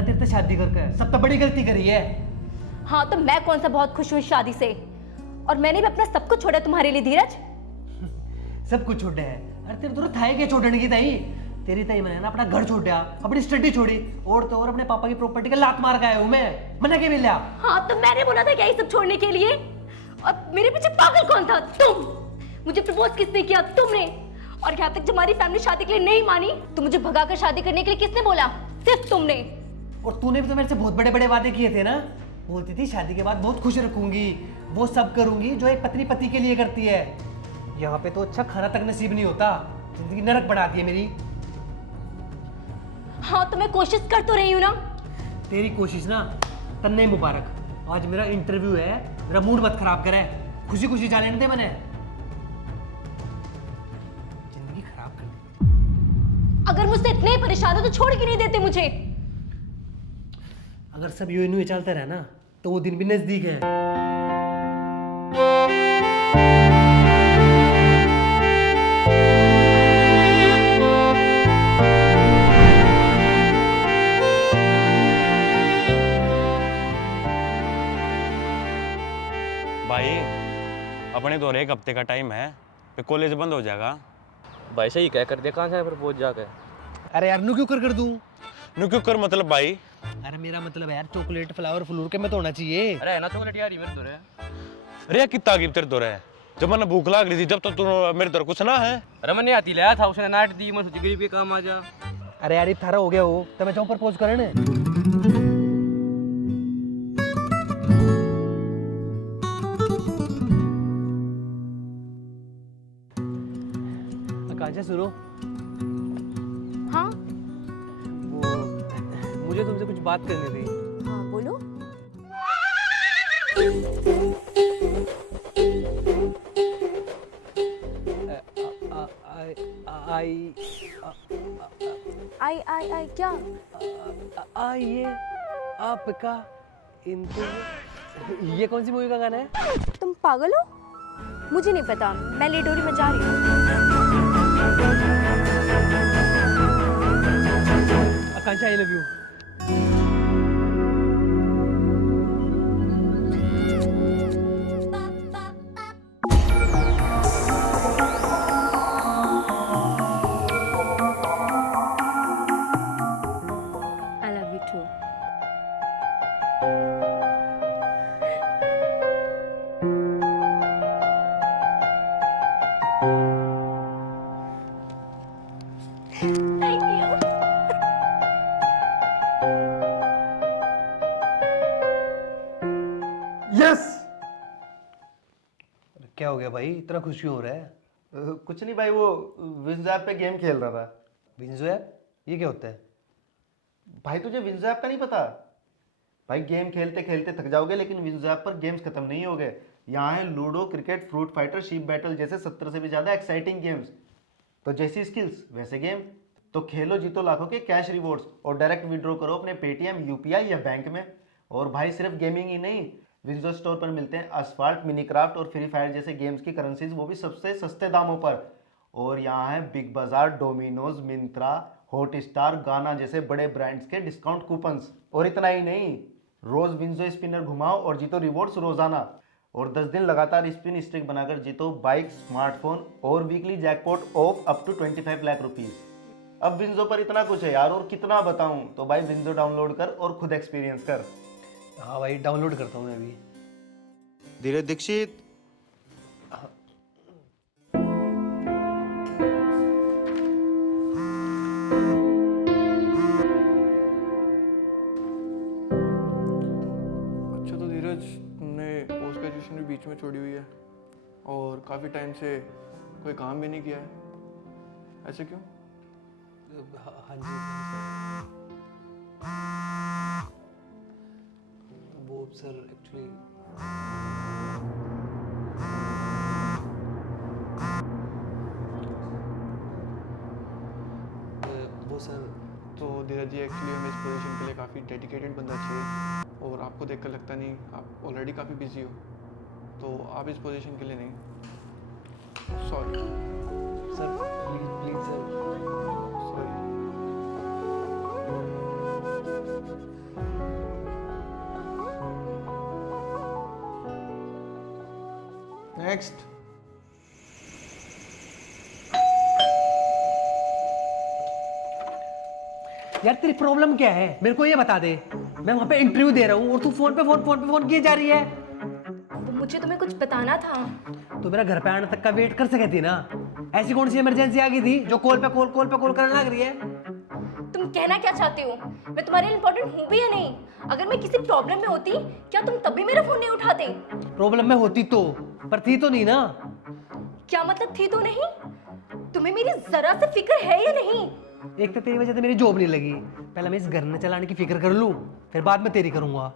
ना तेरे से शादी करके, सब तो बड़ी गलती करी है। हाँ तो मैं कौन सा बहुत खुश हूँ शादी से, और मैंने भी अपना सब कुछ छोड़ा तुम्हारे लिए धीरज। सब कुछ छोड़े है। अरे तेरे तो थाई के छोड़ने की ताई, तेरी ताई मैंने ना अपना घर छोड़ दिया, अपनी स्टडी छोड़ी, और तो और अपने पापा की प्रॉपर्टी का लात मार के आया हूं मैं, मना के मिल लिया। हाँ तो मैंने बोला था क्या ये सब छोड़ने के लिए, और मेरे पीछे पागल कौन था? तुम। मुझे प्रपोज किसने किया? तुमने। और यहाँ तक जब हमारी फैमिली शादी के लिए नहीं मानी तो मुझे भगाकर शादी करने के लिए किसने बोला? सिर्फ तुमने। और तूने भी तो मेरे से बहुत बड़े बड़े वादे किए थे ना, बोलती थी शादी के बाद बहुत खुश रखूंगी, वो सब करूंगी जो एक पत्नी पति के लिए करती है। यहाँ पे तो अच्छा खाना तक नसीब नहीं होता, जिंदगी नरक बना दी है मेरी। हाँ तो मैं कोशिश कर तो रही हूँ ना। तेरी कोशिश ना तन्ने मुबारक। आज मेरा इंटरव्यू है, मेरा मूड मत खराब करे, खुशी खुशी जा लेने दे। मैंने जिंदगी खराब कर दी। अगर मुझसे इतने ही परेशान हो तो छोड़ के नहीं देते मुझे। अगर सब यूं ही चलता रहा ना तो वो दिन भी नजदीक है। भाई अपने तो और एक हफ्ते का टाइम है, फिर कॉलेज बंद हो जाएगा। भाई सही कह कर दे, कहाँ से प्रपोज जाके? अरे यार नू क्यों कर दूं? नु क्यों कर मतलब भाई? अरे मेरा मतलब है यार चॉकलेट फ्लावर फ्लूर के में तो होना चाहिए। अरे है ना चॉकलेट यार, मेरे तो रे। अरे यार कितना गिफ्ट तेरे दौरे है, जब मैंने भूख लाग रही थी जब तक तू मेरे दौरे कुछ ना है। अरे मैंने आती लाया था, उसने नाट दी, मैं सोची गरीब के काम आ जा। अरे यार थारा हो गया हो तो मैं जाऊं प्रपोज करने। आकांक्षा सुनो, हाँ वो मुझे तुमसे कुछ बात करनी थी। हाँ बोलो। आई क्या? ये आपका इंतजार। ये कौन सी मूवी का गाना है? तुम पागल हो? मुझे नहीं पता, मैं लेट हो रही, मैं जा रही हूँ। Akanksha I love you. I love you too. Thank you. Yes. क्या हो गया भाई, इतना खुश क्यों हो रहा है? कुछ नहीं भाई, वो विंज ऐप पे गेम खेल रहा था। WinZO app? ये क्या होता है? भाई तुझे विंज ऐप का नहीं पता? भाई गेम खेलते खेलते थक जाओगे, लेकिन विंज ऐप पर गेम्स खत्म नहीं हो गए। यहाँ है ludo, cricket, fruit fighter, sheep battle जैसे 70 से भी ज्यादा एक्साइटिंग गेम्स। तो जैसी स्किल्स वैसे गेम। तो खेलो जीतो लाखों के कैश रिवॉर्ड्स और डायरेक्ट विड्रॉ करो अपने पेटीएम, यूपीआई या बैंक में। और भाई सिर्फ गेमिंग ही नहीं, विंजो स्टोर पर मिलते हैं असफाल्ट, मिनीक्राफ्ट और फ्री फायर जैसे गेम्स की करेंसीज, वो भी सबसे सस्ते दामों पर। और यहाँ है बिग बाजार, डोमिनोज, मिंत्रा, हॉट स्टार, गाना जैसे बड़े ब्रांड्स के डिस्काउंट कूपन्स। और इतना ही नहीं, रोज विंजो स्पिनर घुमाओ और जीतो रिवॉर्ड्स रोजाना। और 10 दिन लगातार स्पिन स्ट्रिक बनाकर जीतो बाइक, स्मार्टफोन और weekly jackpot of up to 25 lakh rupees. अब विंजो पर इतना कुछ है यार, और कितना बताऊं। तो भाई विंजो डाउनलोड कर और खुद एक्सपीरियंस कर। हाँ भाई डाउनलोड करता हूँ मैं अभी। धीरज दीक्षित। अच्छा तो धीरज, तुमने पोस्ट ग्रेजुएशन भी बीच में छोड़ी हुई है और काफ़ी टाइम से कोई काम भी नहीं किया है, ऐसे क्यों? हाँ जी, वो सर एक्चुअली वो सर। तो धीरज जी, एक्चुअली हमें इस पोजीशन के लिए काफ़ी डेडिकेटेड बंदा चाहिए और आपको देखकर लगता नहीं, आप ऑलरेडी काफ़ी बिजी हो, तो आप इस पोजीशन के लिए नहीं। Sorry sir, please please sir, sorry. Next. यार तेरी प्रॉब्लम क्या है, मेरे को ये बता दे। मैं वहां पे इंटरव्यू दे रहा हूँ और तू फोन पे फोन किए जा रही है। वो मुझे तुम्हें कुछ बताना था। तो मेरा घर पे आने तक का वेट कर सकती थी ना। ऐसी कौन सी इमरजेंसी आ गई थी जो कॉल पे कॉल करने लग रही है? तुम कहना क्या चाहते हो? मैं तुम्हारे लिए इंपॉर्टेंट हूँ भी या नहीं? अगर मैं किसी प्रॉब्लम में होती, क्या तुम तब भी मेरा फोन नहीं उठाते? प्रॉब्लम में होती तो, पर थी तो नहीं ना। क्या मतलब थी तो नहीं? तुम्हें मेरी जरा से फिक्र है या नहीं? एक तो तेरी वजह से मेरी जॉब नहीं लगी। पहले मैं इस घर में चलाने की फिक्र कर लूं, फिर बाद में तेरी करूंगा।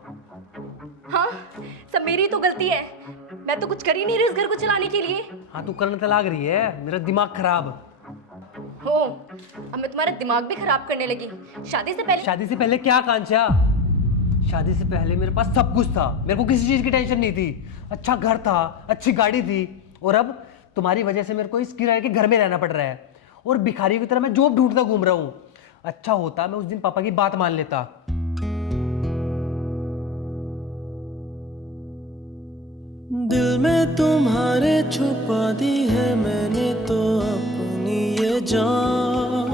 हाँ, सब मेरी तो गलती है। मैं तो कुछ कर ही नहीं रही इस घर को चलाने के लिए। हाँ तू करने तो लाग रही है, मेरा दिमाग खराब। हो, अब मैं तुम्हारा दिमाग भी खराब करने लगी। शादी से पहले क्या कांचा? शादी से पहले मेरे पास सब कुछ था, मेरे को किसी चीज की टेंशन नहीं थी। अच्छा घर था, अच्छी गाड़ी थी, और अब तुम्हारी वजह से मेरे को इस किराए के घर में रहना पड़ रहा है और भिखारी की तरह मैं जॉब ढूंढता घूम रहा हूँ। अच्छा होता मैं उस दिन पापा की बात मान लेता। दिल में तुम्हारे छुपा दी है मैंने तो अपनी ये जान।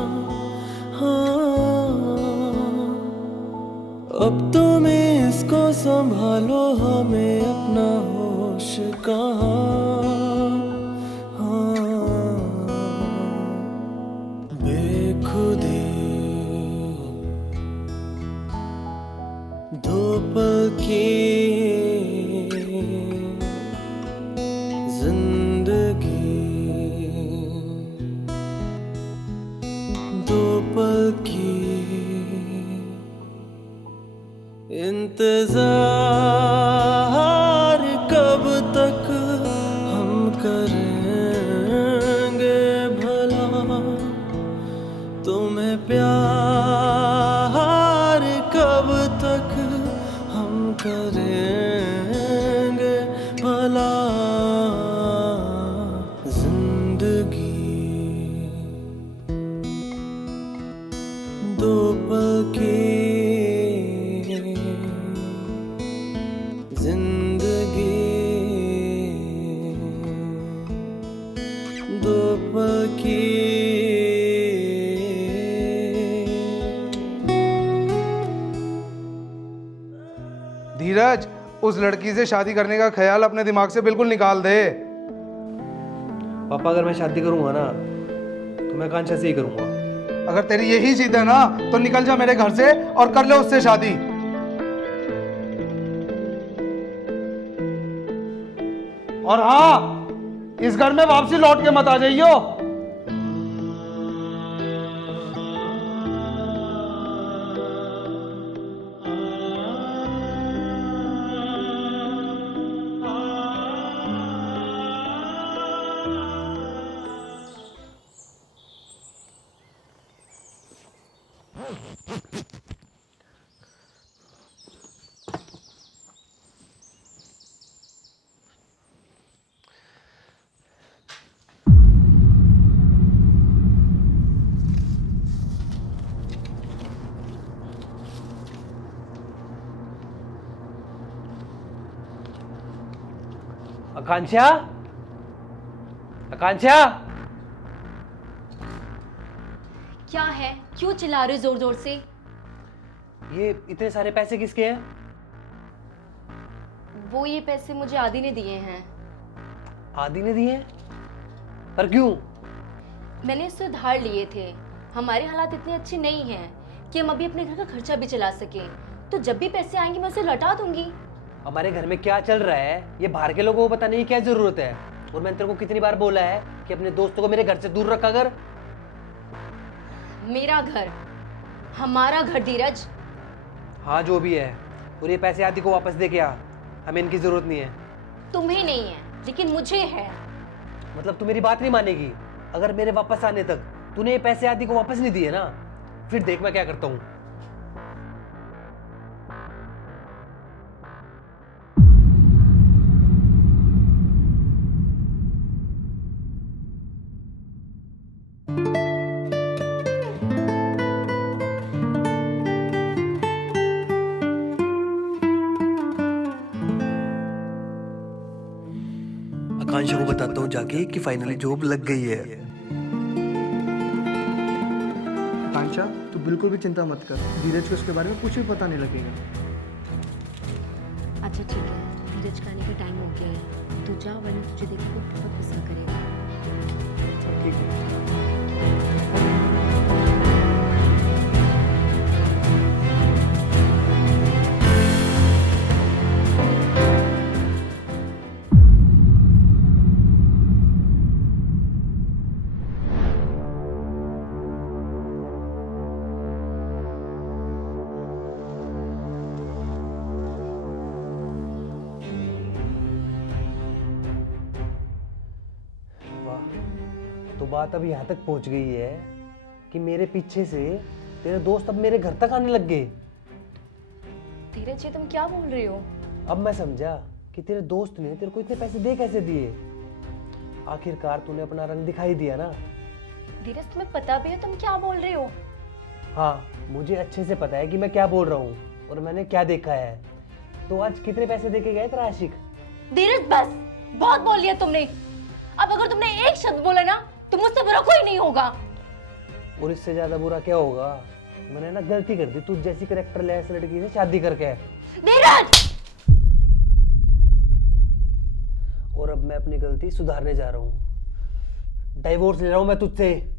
हाँ, अब तुम इसको संभालो, हमें अपना होश कहाँ। हाँ, बेखुदी दो पल की जिंदगी, दो पल की इंतजार कब तक हम करेंगे भला। तुम्हें प्यार कब तक हम करेंगे भला। जिंदगी दो पल की जिंदगी, दो पल की। धीरज, उस लड़की से शादी करने का ख्याल अपने दिमाग से बिल्कुल निकाल दे। पापा अगर मैं शादी करूंगा ना तो मैं कांचा से ही करूंगा। अगर तेरी यही जिद है ना तो निकल जा मेरे घर से और कर ले उससे शादी। और हाँ, इस घर में वापसी लौट के मत आ जाइयो। आकांक्षा, आकांक्षा, क्या है? क्यों चिल्ला रहे हो जोर जोर से? ये इतने सारे पैसे किसके हैं? वो ये पैसे मुझे आदि ने दिए हैं। आदि ने दिए? पर क्यों? मैंने इससे उधार लिए थे। हमारे हालात इतने अच्छे नहीं हैं कि हम अभी अपने घर का खर्चा भी चला सके। तो जब भी पैसे आएंगे मैं उसे लौटा दूंगी। हमारे घर में क्या चल रहा है ये बाहर के लोगों को बताने की क्या जरूरत है? और मैंने तेरे को कितनी बार बोला है कि अपने दोस्तों को मेरे घर से दूर रखा कर। मेरा घर, हमारा घर धीरज। हाँ जो भी है, और ये पैसे आदि को वापस दे के आ, हमें इनकी जरूरत नहीं है। तुम्हें नहीं है लेकिन मुझे है। मतलब तू मेरी बात नहीं मानेगी? अगर मेरे वापस आने तक तूने ये पैसे आदि को वापस नहीं दिए ना, फिर देख मैं क्या करता हूँ। आकांक्षा को बताता हूँ जाके कि फाइनली जॉब लग गई है। आकांक्षा तू बिल्कुल भी चिंता मत कर, धीरज को उसके बारे में कुछ भी पता नहीं लगेगा। अच्छा ठीक है, धीरज का आने का टाइम हो गया है, तू जा वरना तुझे देख के वो बहुत गुस्सा करेगा। ठीक है। वाह, तो बात अब यहाँ तक पहुँच गई है कि मेरे पीछे से तेरे दोस्त अब मेरे घर तक आने लग गए। धीरज ये तुम क्या बोल रहे हो? अब मैं समझा कि तेरे दोस्त ने तेरे को इतने पैसे दे कैसे दिए। आखिरकार तूने अपना रंग दिखाई दिया ना। धीरज तुम्हें पता भी है तुम क्या बोल रहे हो? हाँ, मुझे अच्छे से पता है कि मैं क्या बोल रहा हूँ और मैंने क्या देखा है। तो आज कितने पैसे दे के गए तेरा आशिक? धीरज बस, बहुत बोल लिया तुमने। अब अगर तुमने एक शब्द बोला ना तो मुझसे बुरा कोई नहीं होगा। और इससे ज्यादा बुरा क्या होगा? मैंने ना गलती कर दी, तू जैसी करेक्टर लेस लड़की से शादी करके। धीरज! और अब मैं अपनी गलती सुधारने जा रहा हूँ। डाइवोर्स ले रहा हूँ मैं तुझसे।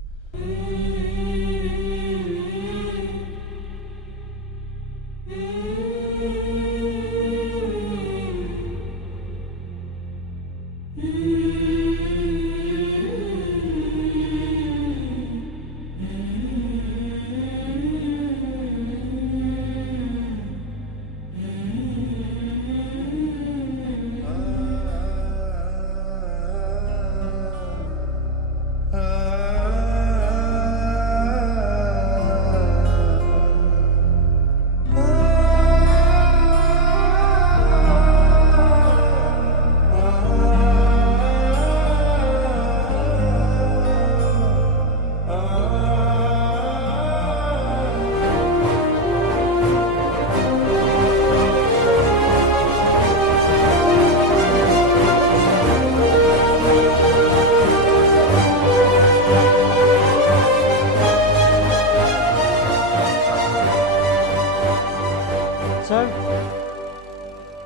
सर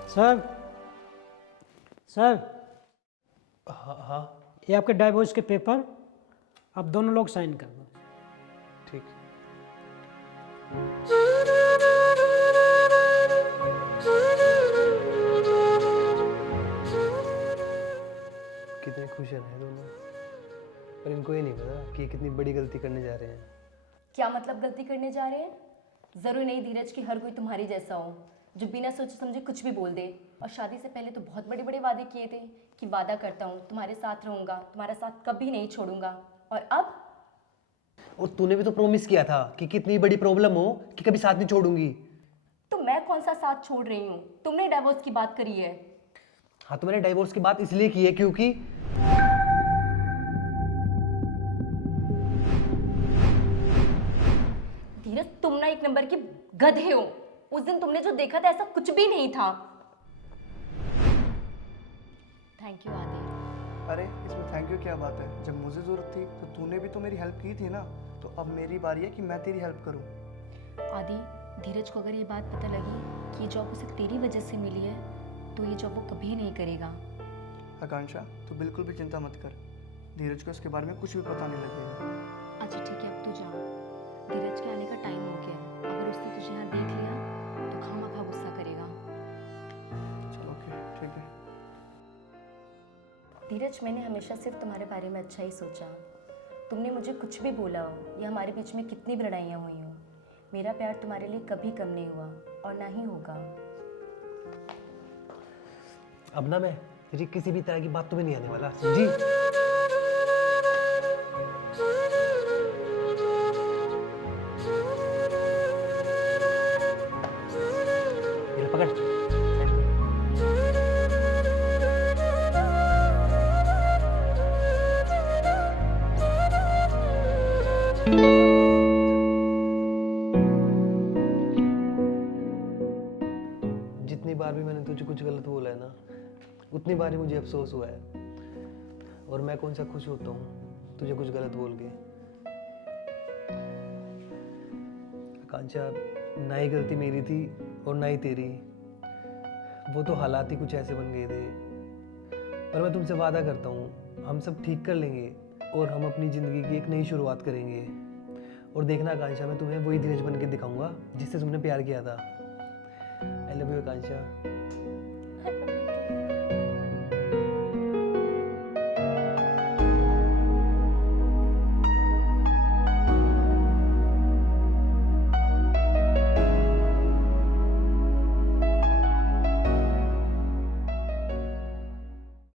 सर सर, हाँ, ये आपके डाइवोर्स के पेपर, आप दोनों लोग साइन कर दो। ठीक। कितने खुश हैं दोनों, पर इनको ये नहीं पता कि ये कितनी बड़ी गलती करने जा रहे हैं। क्या मतलब गलती करने जा रहे हैं? जरूरी नहीं धीरज कि हर कोई तुम्हारी जैसा हो जो बिना सोचे समझे कुछ भी बोल दे। और शादी से पहले तो बहुत बड़े बड़े वादे किए थे कि वादा करता हूँ तुम्हारे साथ रहूंगा, तुम्हारा साथ कभी नहीं छोड़ूंगा। और अब? और तूने भी तो प्रॉमिस किया था कि कितनी बड़ी प्रॉब्लम हो कि कभी साथ नहीं छोड़ूंगी। तो मैं कौन सा साथ छोड़ रही हूँ? तुमने डाइवोर्स की बात करी है। हाँ, तो मैंने डाइवोर्स की बात इसलिए की है क्योंकि धीरज तुम ना एक नंबर के गधे हो। उस दिन तुमने जो देखा था ऐसा कुछ भी नहीं था। थैंक यू आदि। अरे इसमें थैंक यू क्या बात है? जब मुझे ज़रूरत थी तो तूने भी तो मेरी हेल्प की थी ना, तो अब मेरी बारी है कि मैं तेरी हेल्प करूं। आदि, धीरज को अगर ये बात पता लगी कि ये जॉब उसे तेरी वजह से मिली है तो ये जॉब वो कभी नहीं करेगा। आकांक्षा तू बिल्कुल भी चिंता मत कर, धीरज को इसके बारे में कुछ भी पता नहीं लगेगा। अच्छा ठीक है, अब तू जा। धीरज के आने का टाइम हो गया है। अगर उसने तुझे यहाँ देख लिया तो खामखा गुस्सा करेगा। चलो ओके ठीक है। धीरज, मैंने हमेशा सिर्फ तुम्हारे बारे में अच्छा ही सोचा। तुमने मुझे कुछ भी बोला हो या हमारे बीच में कितनी भी लड़ाइयाँ हुई हो, मेरा प्यार तुम्हारे लिए कभी कम नहीं हुआ और ना ही होगा। अब ना मैं तेरी किसी भी तरह की बात तुम्हें नहीं आने वाला, समझी? ये पकड़। जितनी बार भी मैंने तुझे कुछ गलत बोला है ना, उतनी बार ही मुझे अफसोस हुआ है और मैं कौन सा खुश होता हूँ तुझे कुछ गलत बोल के। आकांक्षा, ना ही गलती मेरी थी और ना ही तेरी, वो तो हालात ही कुछ ऐसे बन गए थे। पर मैं तुमसे वादा करता हूँ हम सब ठीक कर लेंगे और हम अपनी ज़िंदगी की एक नई शुरुआत करेंगे। और देखना आकांक्षा, मैं तुम्हें वही धीरज बन के दिखाऊंगा जिससे तुमने प्यार किया था। आई लव यू आकांक्षा।